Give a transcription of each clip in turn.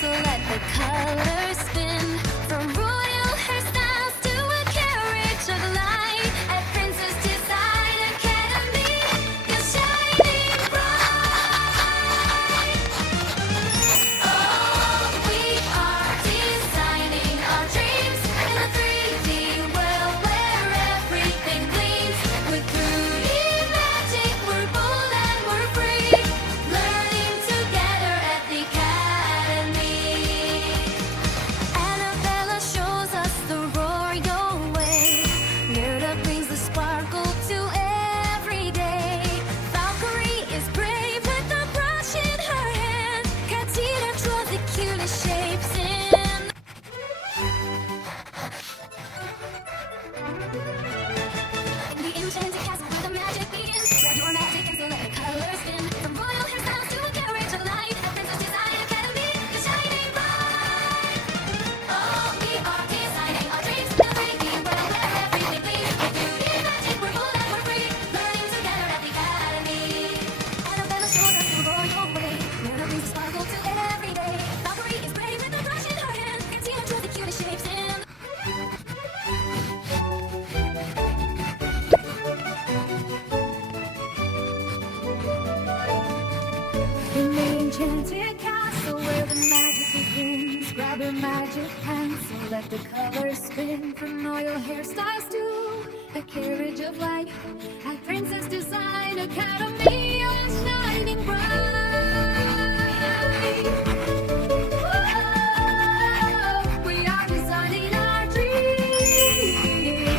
so let the colors spin. From royal hairstyles to a carriage of light at Princess Design Academy, you're shining bright. Oh, we are designing our dreams in a 3D world where everything gleams. With 3D magic, we're bold and we're free, learning together at the academy. Annabella shows us the royal way. Gerda brings the sparkle to every day. Valkyrie is brave with a brush in her hand. Katina draws the cutest shapes in. In the enchanted castle where the magic begins, grab your magic and so let the colors spin. From royal hairstyles to a carriage of light at Princess Design Academy, you're shining bright. Oh, we are designing our dreams in a 3D world where everything gleams. With 2D magic, we're bold and we're free, learning together at the academy. Annabella shows us the royal way. Gerda brings the sparkle to every day. Valkyrie is brave with a brush in her hand. Katina draws the cutest shapes in. In the enchanted castle where the magic begins, grab your magic pencil, let the colors spin. From royal hairstyles to a carriage of light at Princess Design Academy, you're shining bright. Oh, we are designing our dreams in a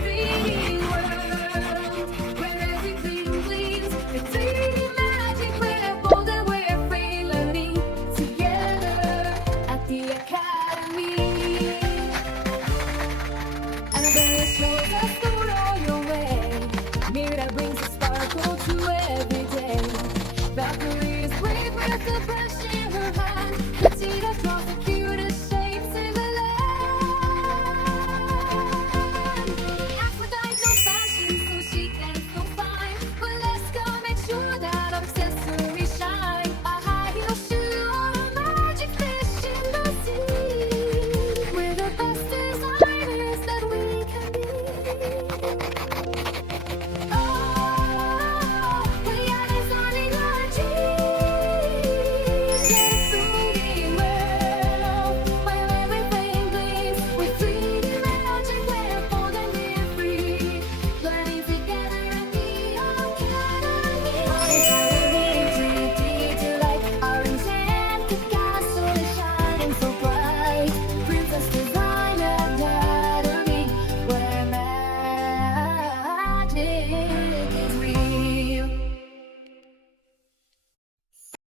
3D world where everything gleams. With 3D magic, we're bold and we're free, learning together at the academy.